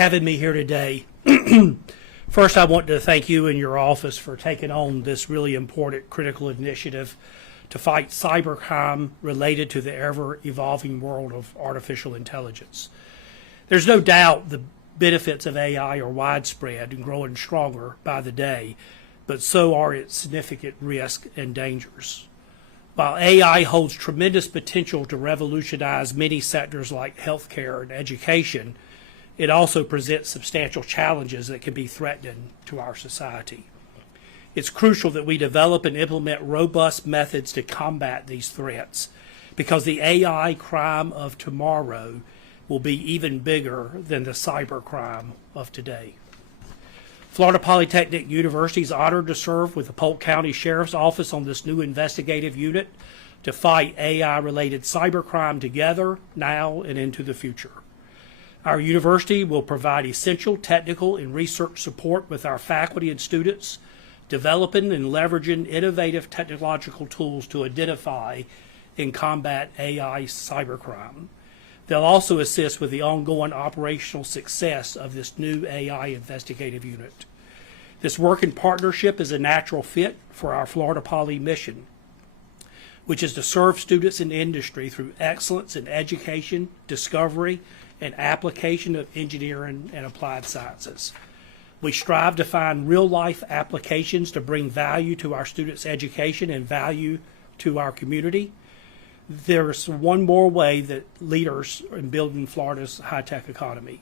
having me here today. First, I want to thank you and your office for taking on this really important, critical initiative to fight cybercrime related to the ever-evolving world of artificial intelligence. There's no doubt the benefits of AI are widespread and growing stronger by the day, but so are its significant risks and dangers. While AI holds tremendous potential to revolutionize many sectors like healthcare and education, it also presents substantial challenges that can be threatening to our society. It's crucial that we develop and implement robust methods to combat these threats, because the AI crime of tomorrow will be even bigger than the cyber crime of today. Florida Polytechnic University is honored to serve with the Polk County Sheriff's Office on this new investigative unit to fight AI-related cybercrime together, now and into the future. Our university will provide essential technical and research support with our faculty and students, developing and leveraging innovative technological tools to identify and combat AI cybercrime. They'll also assist with the ongoing operational success of this new AI investigative unit. This working partnership is a natural fit for our Florida Poly mission, which is to serve students in industry through excellence in education, discovery, and application of engineering and applied sciences. We strive to find real-life applications to bring value to our students' education and value to our community. There's one more way that leaders in building Florida's high-tech economy.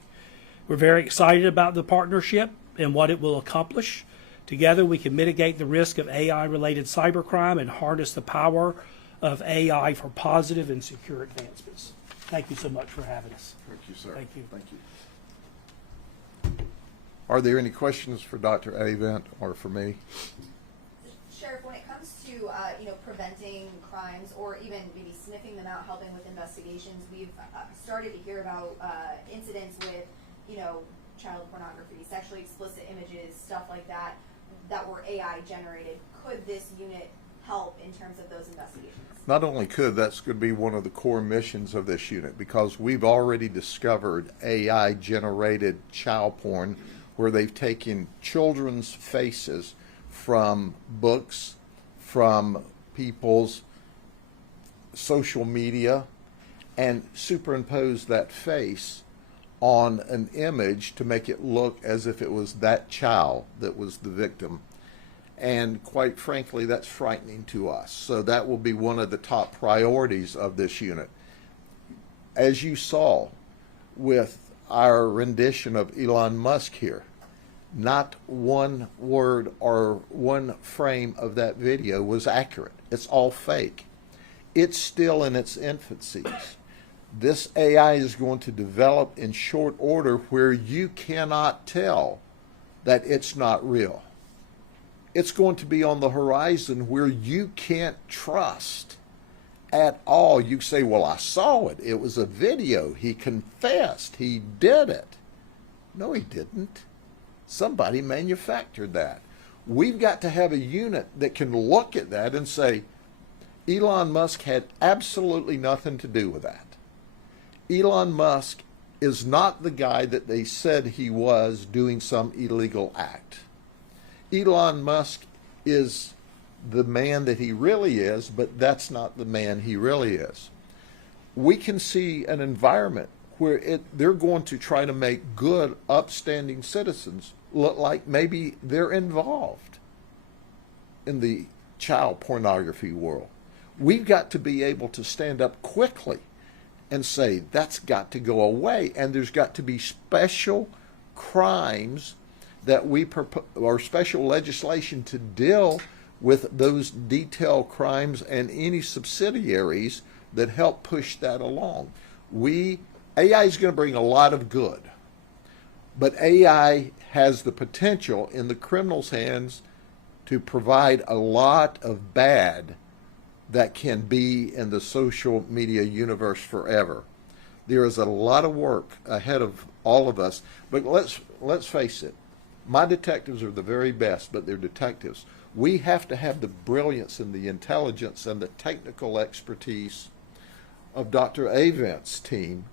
We're very excited about the partnership and what it will accomplish. Together, we can mitigate the risk of AI-related cybercrime and harness the power of AI for positive and secure advancements. Thank you so much for having us. Thank you, sir. Thank you. Thank you. Are there any questions for Dr. Avent or for me? Sheriff, when it comes to preventing crimes or even maybe sniffing them out, helping with investigations, we've started to hear about incidents with child pornography, sexually explicit images, stuff like that, that were AI generated. Could this unit help in terms of those investigations? Not only could, that's going to be one of the core missions of this unit, because we've already discovered AI generated child porn where they've taken children's faces from books, from people's social media, and superimposed that face on an image to make it look as if it was that child that was the victim. And quite frankly, that's frightening to us. So that will be one of the top priorities of this unit. As you saw with our rendition of Elon Musk here, not one word or one frame of that video was accurate. It's all fake. It's still in its infancy. This AI is going to develop in short order where you cannot tell that it's not real. It's going to be on the horizon where you can't trust at all. You say, well, I saw it. It was a video. He confessed. He did it. No, he didn't. Somebody manufactured that. We've got to have a unit that can look at that and say, Elon Musk had absolutely nothing to do with that. Elon Musk is not the guy that they said he was doing some illegal act. Elon Musk is the man that he really is, but that's not the man he really is. We can see an environment where they're going to try to make good, upstanding citizens look like maybe they're involved in the child pornography world. We've got to be able to stand up quickly and say that's got to go away, and there's got to be special crimes that we or special legislation to deal with those detailed crimes and any subsidiaries that help push that along. AI is going to bring a lot of good, but AI has the potential in the criminals' hands to provide a lot of bad that can be in the social media universe forever. There is a lot of work ahead of all of us, but let's face it, my detectives are the very best, but they're detectives. We have to have the brilliance and the intelligence and the technical expertise of Dr. Avent's team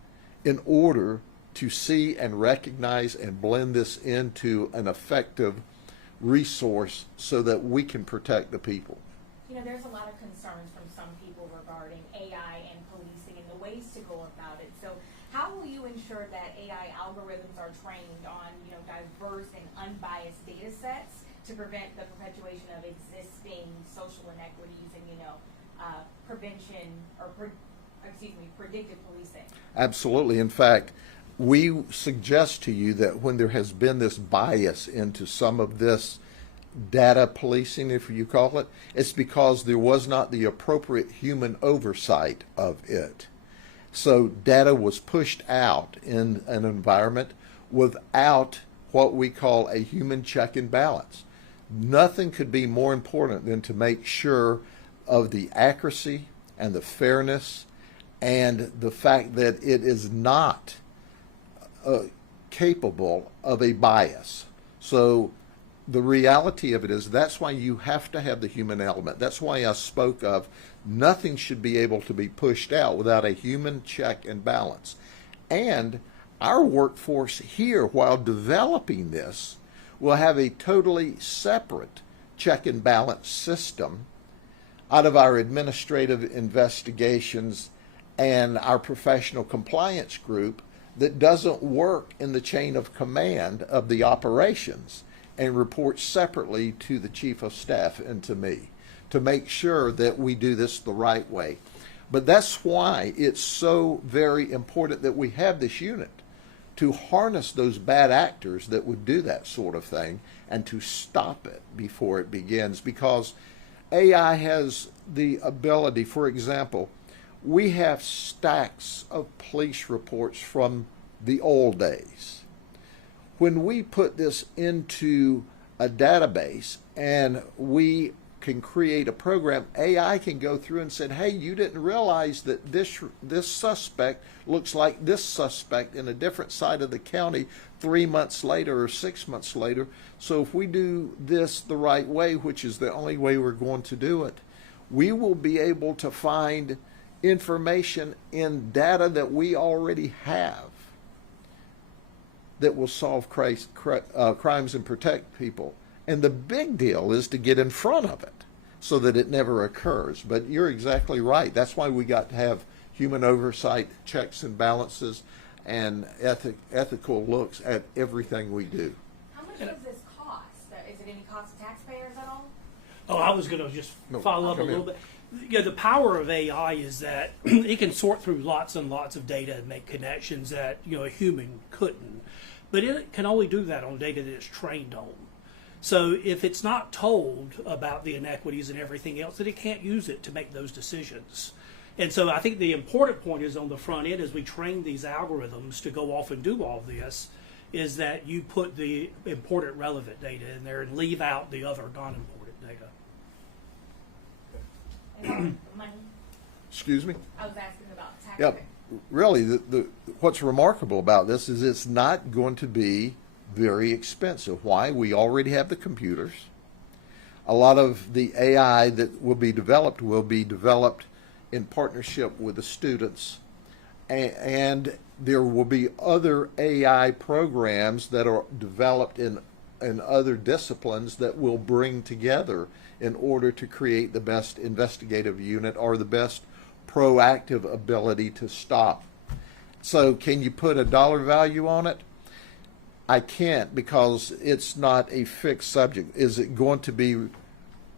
in order to see and recognize and blend this into an effective resource so that we can protect the people. You know, there's a lot of concerns from some people regarding AI and policing and the ways to go about it. So how will you ensure that AI algorithms are trained on, diverse and unbiased data sets to prevent the perpetuation of existing social inequities and, prevention or, predictive policing? Absolutely. In fact, we suggest to you that when there has been this bias into some of this data policing, if you call it, it's because there was not the appropriate human oversight of it. So data was pushed out in an environment without what we call a human check and balance. Nothing could be more important than to make sure of the accuracy and the fairness and the fact that it is not capable of a bias. So the reality of it is that's why you have to have the human element. That's why I spoke of nothing should be able to be pushed out without a human check and balance. And our workforce here, while developing this, will have a totally separate check and balance system out of our administrative investigations and our professional compliance group that doesn't work in the chain of command of the operations and reports separately to the chief of staff and to me to make sure that we do this the right way. But that's why it's so very important that we have this unit to harness those bad actors that would do that sort of thing and to stop it before it begins, because AI has the ability, for example, we have stacks of police reports from the old days. When we put this into a database and we can create a program, AI can go through and say, hey, you didn't realize that this suspect looks like this suspect in a different side of the county 3 months later or 6 months later. So if we do this the right way, which is the only way we're going to do it, we will be able to find information in data that we already have that will solve crimes and protect people. And the big deal is to get in front of it so that it never occurs. But you're exactly right. That's why we got to have human oversight, checks and balances, and ethical looks at everything we do. How much does this cost? Is it any cost to taxpayers at all? Oh, I was going to just follow up a little bit. The power of AI is that it can sort through lots and lots of data and make connections that a human couldn't. But it can only do that on data that it's trained on. So if it's not told about the inequities and everything else, then it can't use it to make those decisions. And so I think the important point is on the front end, as we train these algorithms to go off and do all this, is that you put the important relevant data in there and leave out the other non-important data. Money? Excuse me? I was asking about taxpayers. Yep. Really, what's remarkable about this is it's not going to be very expensive. Why? We already have the computers. A lot of the AI that will be developed in partnership with the students. And there will be other AI programs that are developed in other disciplines that will bring together in order to create the best investigative unit or the best proactive ability to stop. So can you put a dollar value on it? I can't, because it's not a fixed subject. Is it going to be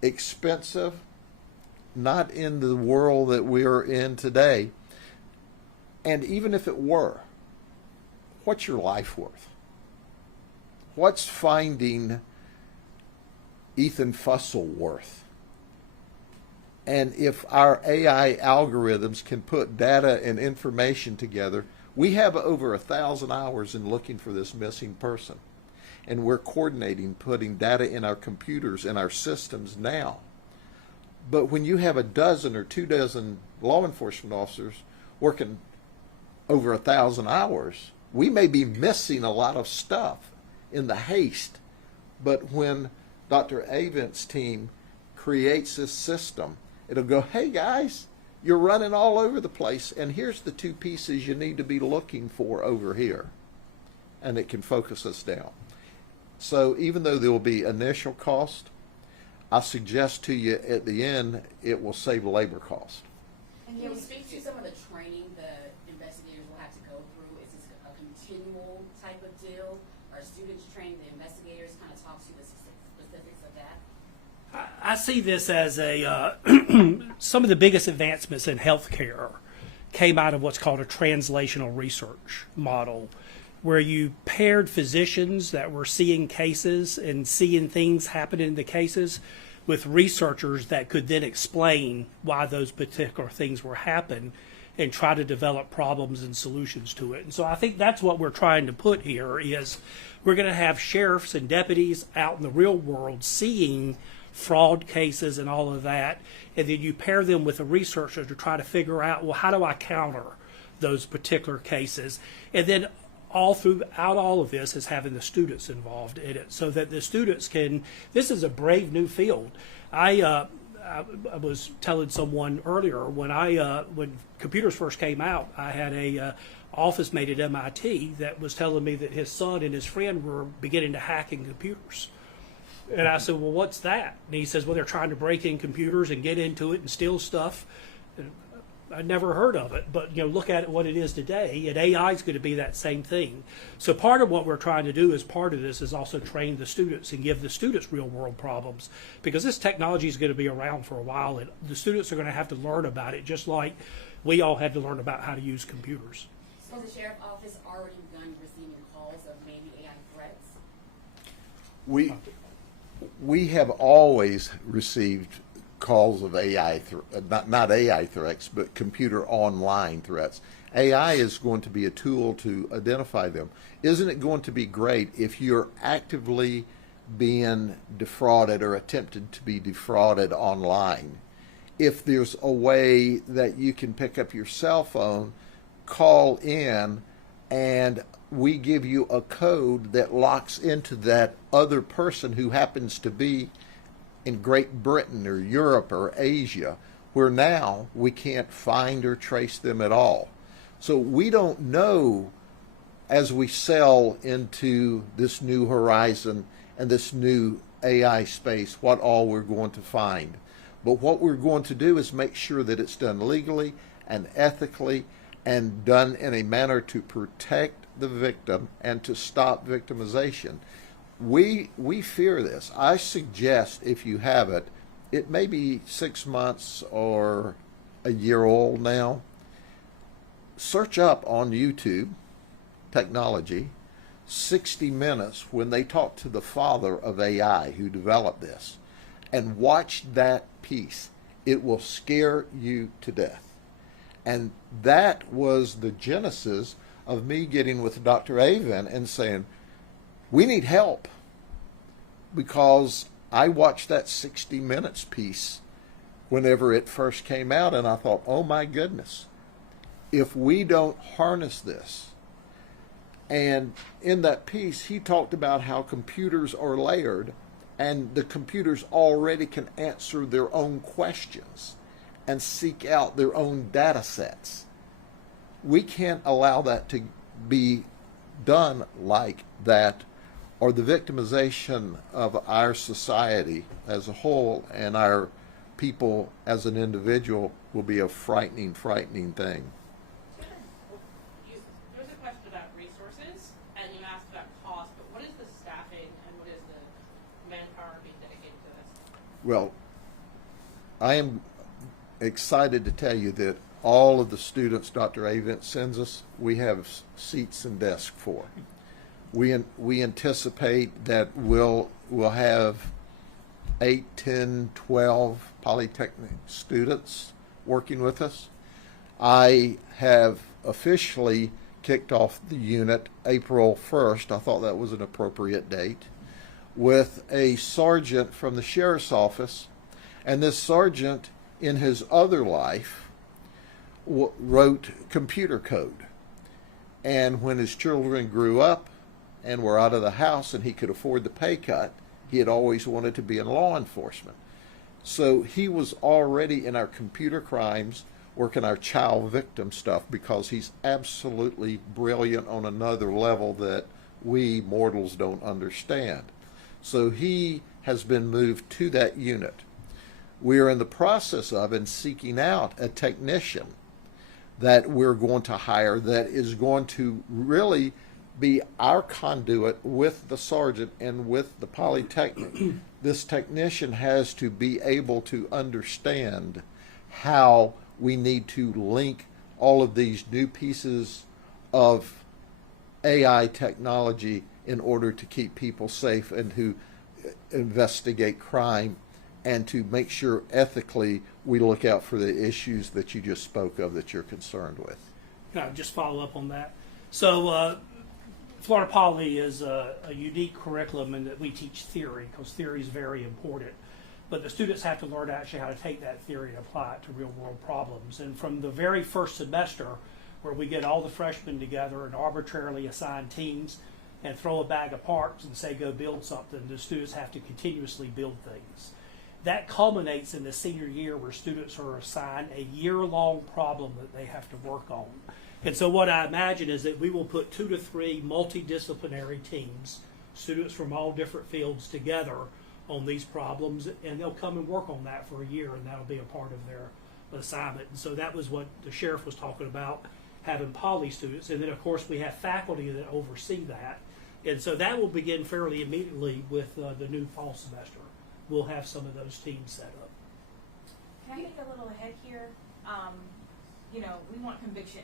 expensive? Not in the world that we are in today. And even if it were, what's your life worth? What's finding Ethan Fussell worth? And if our AI algorithms can put data and information together, we have over 1,000 hours in looking for this missing person. And we're coordinating, putting data in our computers and our systems now. But when you have a dozen or 2 dozen law enforcement officers working over 1,000 hours, we may be missing a lot of stuff in the haste. But when Dr. Avent's team creates this system, it'll go, hey guys, you're running all over the place, and here's the 2 pieces you need to be looking for over here. and it can focus us down. So even though there will be initial cost, I suggest to you at the end it will save labor cost. And can you speak to some of the training the investigators will have to go through? Is this a continual type of deal? Are students trained, the investigators kind of talk to the specifics of that? I see this as a some of the biggest advancements in healthcare came out of what's called a translational research model, where you paired physicians that were seeing cases and seeing things happen in the cases with researchers that could then explain why those particular things were happening and try to develop problems and solutions to it. And so I think that's what we're trying to put here is we're going to have sheriffs and deputies out in the real world seeing fraud cases and all of that, and then you pair them with a researcher to try to figure out, well, how do I counter those particular cases? And then all throughout all of this is having the students involved in it so that the students can, this is a brave new field. I was telling someone earlier when computers first came out, I had a office mate at MIT that was telling me that his son and his friend were beginning to hack in computers. And I said, well, what's that? And he says, well, they're trying to break in computers and get into it and steal stuff. And I'd never heard of it, but look at it what it is today, and AI is going to be that same thing. So part of what we're trying to do as part of this is also train the students and give the students real world problems, because this technology is going to be around for a while, and the students are going to have to learn about it, just like we all had to learn about how to use computers. So has the sheriff's office already begun receiving calls of maybe AI threats? We have always received calls of AI, not AI threats, but computer online threats. AI is going to be a tool to identify them. Isn't it going to be great if you're actively being defrauded or attempted to be defrauded online? If there's a way that you can pick up your cell phone, call in, and we give you a code that locks into that other person who happens to be in Great Britain or Europe or Asia, where now we can't find or trace them at all. So we don't know, as we sell into this new horizon and this new AI space, what all we're going to find. But what we're going to do is make sure that it's done legally and ethically and done in a manner to protect the victim and to stop victimization. We fear this. I suggest if you have it, it may be 6 months or a year old now. Search up on YouTube, technology, 60 Minutes when they talk to the father of AI who developed this, and watch that piece. It will scare you to death. And that was the genesis of me getting with Dr. Avon and saying, we need help, because I watched that 60 Minutes piece whenever it first came out, and I thought, oh my goodness, if we don't harness this. And in that piece, he talked about how computers are layered, and the computers already can answer their own questions and seek out their own data sets. We can't allow that to be done like that, or the victimization of our society as a whole and our people as an individual will be a frightening, frightening thing. There's a question about resources, and you asked about cost, but what is the staffing and what is the manpower being dedicated to this? Well, I am excited to tell you that all of the students Dr. Avent sends us, we have seats and desks for. We anticipate that we'll have 8, 10, 12 Polytechnic students working with us. I have officially kicked off the unit April 1st. I thought that was an appropriate date, with a sergeant from the sheriff's office, and this sergeant in his other life wrote computer code. And when his children grew up and were out of the house and he could afford the pay cut, he had always wanted to be in law enforcement. So he was already in our computer crimes, working our child victim stuff, because he's absolutely brilliant on another level that we mortals don't understand. So he has been moved to that unit. We are in the process of and seeking out a technician that we're going to hire that is going to really be our conduit with the sergeant and with the Polytechnic. This technician has to be able to understand how we need to link all of these new pieces of AI technology in order to keep people safe and to investigate crime and to make sure ethically we look out for the issues that you just spoke of that you're concerned with. Can I just follow up on that? So Florida Poly is a unique curriculum in that we teach theory, because theory is very important. But the students have to learn actually how to take that theory and apply it to real world problems. And from the very first semester, where we get all the freshmen together and arbitrarily assign teams and throw a bag of parts and say go build something, the students have to continuously build things. That culminates in the senior year where students are assigned a year-long problem that they have to work on. And so what I imagine is that we will put 2 to 3 multidisciplinary teams, students from all different fields together on these problems, and they'll come and work on that for a year, and that'll be a part of their assignment. And so that was what the sheriff was talking about, having poly students. And then of course we have faculty that oversee that. And so that will begin fairly immediately with the new fall semester. We'll have some of those teams set up. Can I get a little ahead here? You know, we want convictions.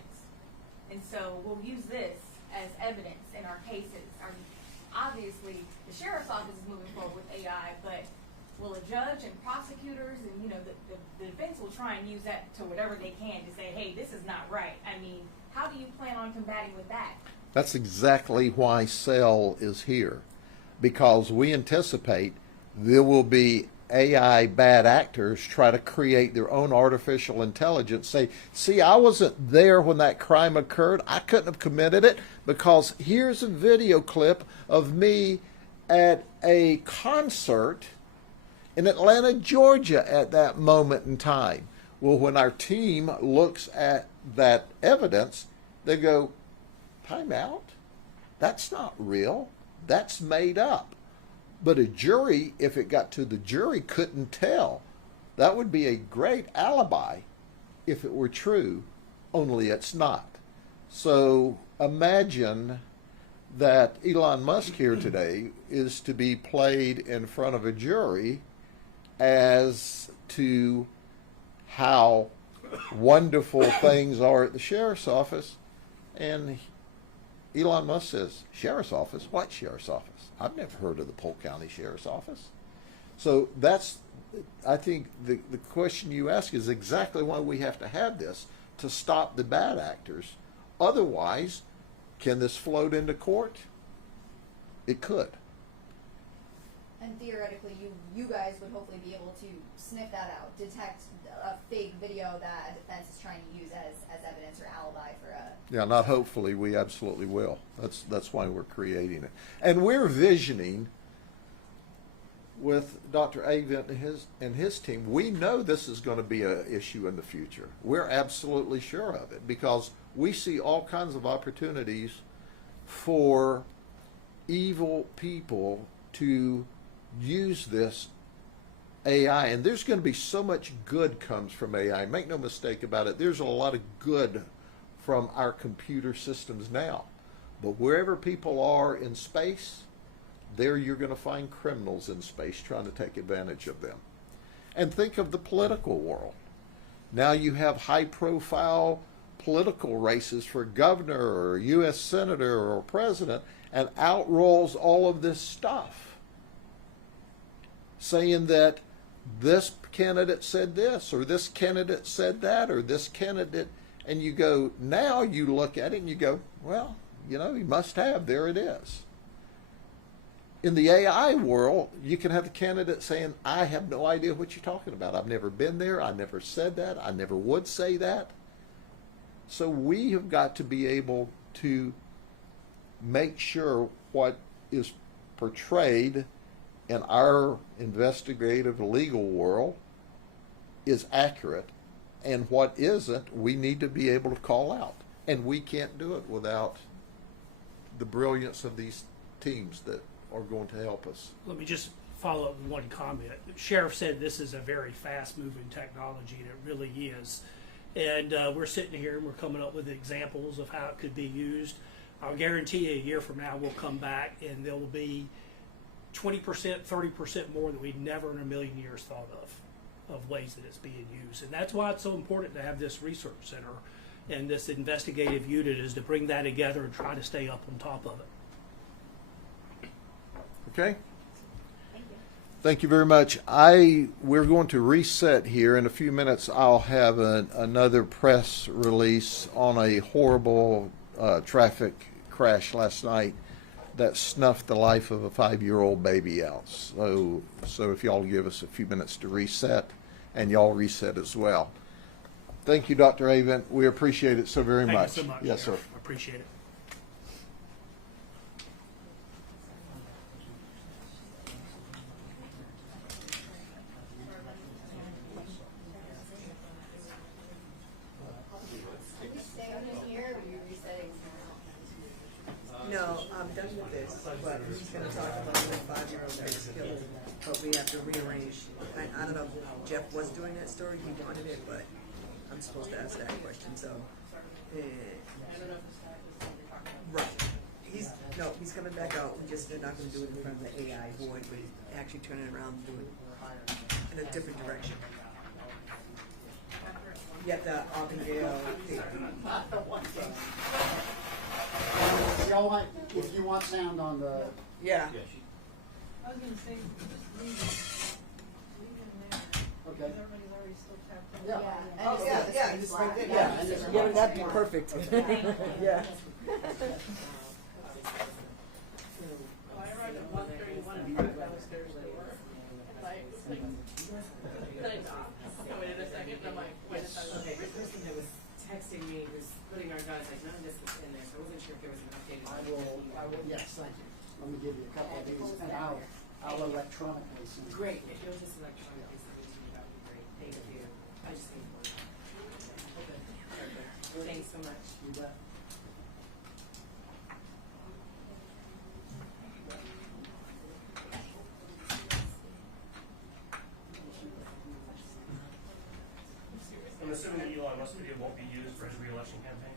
And so we'll use this as evidence in our cases. Obviously, the sheriff's office is moving forward with AI, but will a judge and prosecutors and, you know, the defense will try and use that to whatever they can to say, hey, this is not right. I mean, how do you plan on combating with that? That's exactly why SEL is here, because we anticipate there will be AI bad actors try to create their own artificial intelligence, say, see, I wasn't there when that crime occurred. I couldn't have committed it because here's a video clip of me at a concert in Atlanta, Georgia at that moment in time. Well, when our team looks at that evidence, they go, time out? That's not real. That's made up. But a jury, if it got to the jury, couldn't tell. That would be a great alibi if it were true, only it's not. So imagine that Elon Musk here today is to be played in front of a jury as to how wonderful things are at the sheriff's office. And Elon Musk says, sheriff's office? What sheriff's office? I've never heard of the Polk County Sheriff's Office. So that's, I think the question you ask is exactly why we have to have this, to stop the bad actors. Otherwise, can this float into court? It could. And theoretically, you guys would hopefully be able to sniff that out, detect a fake video that a defense is trying to use as evidence or alibi for a... Yeah, not hopefully, we absolutely will. That's why we're creating it. And we're visioning with Dr. Avent and his team, we know this is going to be an issue in the future. We're absolutely sure of it because we see all kinds of opportunities for evil people to use this AI, and there's going to be so much good comes from AI. Make no mistake about it. There's a lot of good from our computer systems now. But wherever people are in space, there you're going to find criminals in space trying to take advantage of them. And think of the political world. Now you have high-profile political races for governor or U.S. senator or president, and out rolls all of this stuff, saying that this candidate said this, or this candidate said that, or this candidate, and you go, now you look at it and you go, well, you know, he must have, there it is. In the AI world, you can have a candidate saying, I have no idea what you're talking about. I've never been there. I never said that. I never would say that. So we have got to be able to make sure what is portrayed in our investigative legal world is accurate, and what isn't, we need to be able to call out. And we can't do it without the brilliance of these teams that are going to help us. Let me just follow up with one comment. The sheriff said this is a very fast-moving technology, and it really is. And we're sitting here and we're coming up with examples of how it could be used. I'll guarantee you a year from now we'll come back and there will be 20%, 30% more that we'd never in a million years thought of ways that it's being used. And that's why it's so important to have this research center and this investigative unit, is to bring that together and try to stay up on top of it. Okay? Thank you. Thank you very much. We're going to reset here. In a few minutes, I'll have another press release on a horrible traffic crash last night that snuffed the life of a 5-year-old baby out. So if y'all give us a few minutes to reset, and y'all reset as well. Thank you, Dr. Avent. We appreciate it so very much. Thank you so much. Yes, sir. Sheriff. I appreciate it. Are we staying in here, or are you resetting? No, I'm done with this, but he's gonna talk about the 5-year-old that was killed, but we have to rearrange. I don't know if Jeff was doing that story, he wanted it, but I'm supposed to ask that question, so. Right. He's coming back out, they're not gonna do it in front of the AI board, but he's actually turning around and doing it in a different direction. You have the Auburndale. Y'all want, if you want sound on the, Yeah. I was gonna say, just leave it there. okay. Everybody's already still tapped in. Yeah. And Oh, it's yeah, got the yeah, screen just black. right there. Yeah, and it's- Yeah, that'd be perfect. Yeah. Well, I arrived at 1:31 and right downstairs they were. Thanks. I'll come in a second, and I'm like, wait a second. Okay, the person that was texting me was putting our guys, like, none of this was in there, so I wasn't sure if there was an updated. I will, yes, thank you. Let me give you a couple of these, and I'll electronically send you. Great, if you'll just electronically send it to me, that would be great, thank you. I just need one. Okay, perfect. Thanks so much. You bet. I'm assuming that Elon Musk video won't be used for his re-election campaign.